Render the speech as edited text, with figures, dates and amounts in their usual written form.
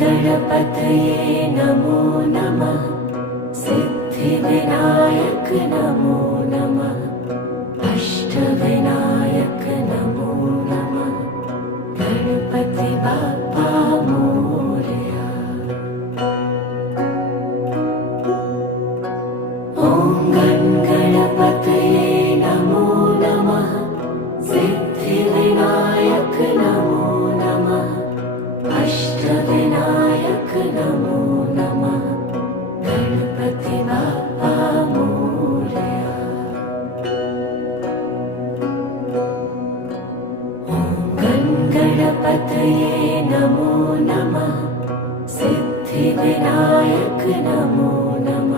गणपतये नमो नमः। सिद्धिविनायक नमो नमः। अष्टविनायक नमो नमः। गणपति बाप्पा मोरया। ॐ गणपतये नमो नमः। सिद्धिविनायक नमो नमः। अष्टविनायक नमो नमः। गणपति बाप्पा मोरया। गणपतये नमो नमः। सिद्धिविनायक नमो नमः।